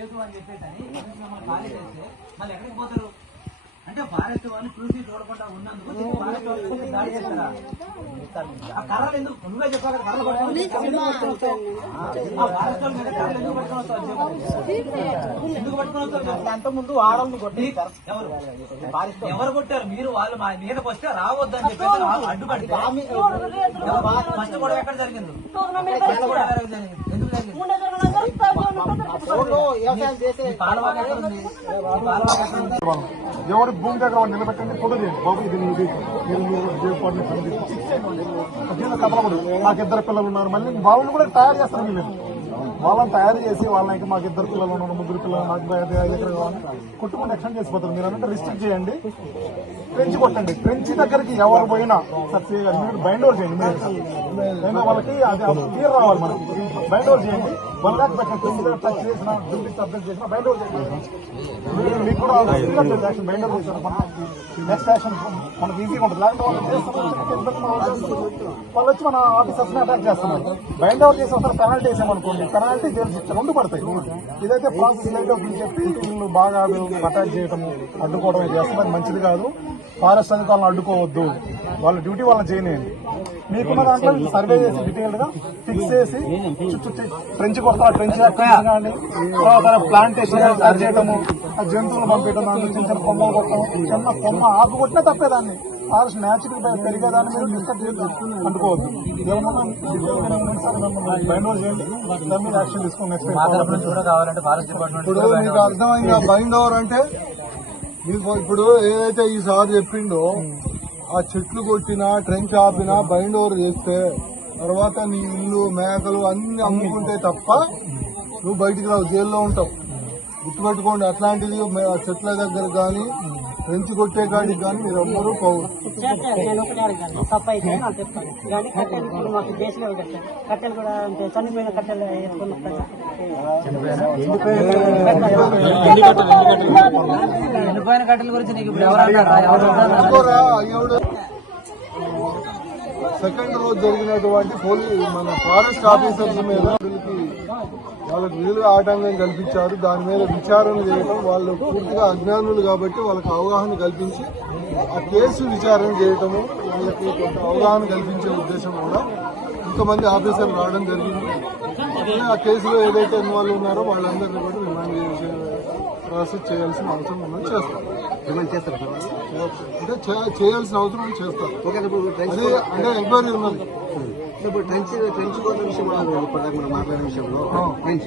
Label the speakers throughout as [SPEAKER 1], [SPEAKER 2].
[SPEAKER 1] లేదు అని చెప్పేసి అని మిమ్మల్ని ఖాళీ చేస్తే మళ్ళీ ఎక్కడికి పోతారు? అంటే ఫారెస్ట్ వాళ్ళు చూసి చూడకుండా ఉన్నందుకు ఫారెస్ట్ వాళ్ళు దాడి చేస్తారా? ఆ కర్రలు ఎందుకు? నువ్వే చెప్పాలి కర్రలు పట్టుకొని మీద
[SPEAKER 2] ఆడల్ని కొట్టి
[SPEAKER 1] ఎవరు? ఎవరు కొట్టారు? మీరు వాళ్ళు మా మీదకి వస్తే చెప్పేసి ఎక్కడ జరిగింది? ఫస్ట్ గొడవ ఎక్కడ జరిగింది? ఎందుకు జరిగింది?
[SPEAKER 3] ఎవరి భూమి దగ్గర నిలబెట్టండి ఫోటో చేయండి. బాబు ఇది మీది. మీరు మీరు నాకు ఇద్దరు పిల్లలు ఉన్నారు. మళ్ళీ వాళ్ళని కూడా తయారు చేస్తారు వీళ్ళు వాళ్ళని తయారు చేసి వాళ్ళకి మాకు ఇద్దరు పిల్లలు ఉన్నారు ముగ్గురు పిల్లలు నాకు ఐదు ఐదు ఎకరాలు కావాలి. చేసిపోతారు. మీరు అంటే రిస్ట్రిక్ట్ చేయండి. ట్రెంచ్ కొట్టండి. ట్రెంచ్ దగ్గరికి ఎవరు పోయినా సార్ మీరు బైండ్ ఓవర్ చేయండి. మీరు. వాళ్ళకి అది క్లియర్ రావాలి మనకి. బైండ్ ఓవర్ చేయండి. వన్ టచ్ చేసిన చేసిన మీకు కూడా యాక్షన్ నెక్స్ట్ యాక్షన్ మనకి ఈజీగా ఉంటుంది. వాళ్ళు వచ్చి మన ఆఫీసర్స్ అటాక్ చేస్తున్నారు. బైండ్ ఓవర్ చేసి ఒకసారి పెనాల్టీ వేసామనుకోండి పెనాల్టీ జైలు శిక్ష రెండు పడతాయి. ఇదైతే ప్రాసెస్ లైట్ చెప్పి వీళ్ళు బాగా అటాక్ చేయటము అడ్డుకోవడమే చేస్తున్నారు మంచిది కాదు. ఫారెస్ట్ అధికారులను అడ్డుకోవద్దు. వాళ్ళ డ్యూటీ వాళ్ళని చేయనియండి. మీకున్న దాంట్లో సర్వే చేసి డీటెయిల్గా ఫిక్స్ చేసి చుట్టూ ట్రెంచ్ కొడతా ట్రెంచ్ కానీ తర్వాత ప్లాంటేషన్ చేయటము ఆ జంతువులు పంపించడం దాంట్లో చిన్న చిన్న కొమ్మలు కొట్టడం చిన్న కొమ్మ ఆకు కొట్టినా తప్పేదాన్ని. ఫారెస్ట్ న్యాచురల్ పెరిగేదాన్ని మీరు డిస్టర్బ్ చేసి మీద యాక్షన్
[SPEAKER 4] ఇప్పుడు మీకు అర్థమైందా బైండ్ ఓవర్ అంటే మీకు ఇప్పుడు ఏదైతే ఈ సార్ చెప్పిండో ఆ చెట్లు కొట్టినా ట్రెంచ్ ఆపినా బైండ్ ఓవర్ చేస్తే తర్వాత నీ ఇల్లు మేకలు అన్ని అమ్ముకుంటే తప్ప నువ్వు బయటికి రావు జైల్లో ఉంటావు. గుర్తుపెట్టుకోండి అట్లాంటిది ఆ చెట్ల దగ్గర కానీ ట్రెంచ్ కొట్టే కాడికి కానీ మీరు ఎవ్వరూ పోవు.
[SPEAKER 5] నేను ఒకటే అడగాను తప్ప అయితే నాకు చెప్తాను కానీ కట్టెలు ఇప్పుడు మాకు దేశంలో కట్టారు. కట్టెలు కూడా అంటే చనిపోయిన కట్టెలు
[SPEAKER 1] ఎండిపోయిన కట్టెల గురించి నీకు ఇప్పుడు ఎవరు అన్నారా ఎవరు?
[SPEAKER 4] సెకండ్ రోజు జరిగినటువంటి పోలీస్ మన ఫారెస్ట్ ఆఫీసర్స్ మీద వీళ్ళకి వాళ్ళకి వీలు ఆటంకం కల్పించారు. దాని మీద విచారణ చేయడం వాళ్ళు పూర్తిగా అజ్ఞానులు కాబట్టి వాళ్ళకి అవగాహన కల్పించి ఆ కేసు విచారణ చేయటము వాళ్ళకి కొంత అవగాహన కల్పించే ఉద్దేశం కూడా ఇంతమంది ఆఫీసర్లు రావడం జరిగింది. అట్లనే ఆ కేసులో ఏదైతే ఇన్వాల్వ్ ఉన్నారో వాళ్ళందరినీ కూడా రిమాండ్ చేసే ప్రాసెస్ చేయాల్సిన అవసరం ఉందని చేస్తాం. అంటే చే- చేయాల్సిన అవసరం ఉంది, చేస్తాం. అది అంటే ఎంక్వైరీ ఉన్నది.
[SPEAKER 6] ఇప్పుడు ట్రెంచ్ ట్రెంచ్ కోట్ల విషయం ఇప్పటిదాకా మనం మాట్లాడిన విషయంలో ట్రెంచ్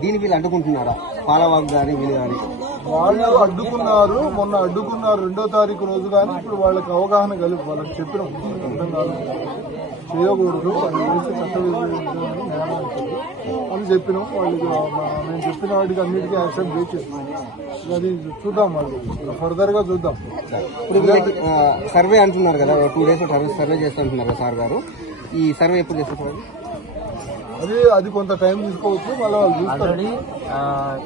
[SPEAKER 6] దీన్ని వీళ్ళు అడ్డుకుంటున్నారా? పాలవాగు కానీ వీళ్ళు కానీ
[SPEAKER 4] వాళ్ళు అడ్డుకున్నారు మొన్న అడ్డుకున్నారు రెండో తారీఖు రోజు కానీ ఇప్పుడు వాళ్ళకి అవగాహన కలిపి వాళ్ళకి చెప్పినాం అర్థం కాదు. చేయకూడదు. అది చేసి చట్ట అని చెప్పినాం. వాళ్ళకి నేను చెప్పిన వాటికి అన్నిటికీ యాక్సెప్ట్ చేసేస్తున్నాం అది చూద్దాం వాళ్ళు ఫర్దర్గా చూద్దాం.
[SPEAKER 6] ఇప్పుడు సర్వే అంటున్నారు కదా టూ డేస్ సర్వే చేస్తా అంటున్నారు కదా సార్ గారు. ఈ సర్వే ఎప్పుడు చేస్తారు?
[SPEAKER 4] అది అది కొంత టైం తీసుకోవచ్చు. మళ్ళీ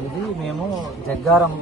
[SPEAKER 1] ఇది మేము జగ్గారం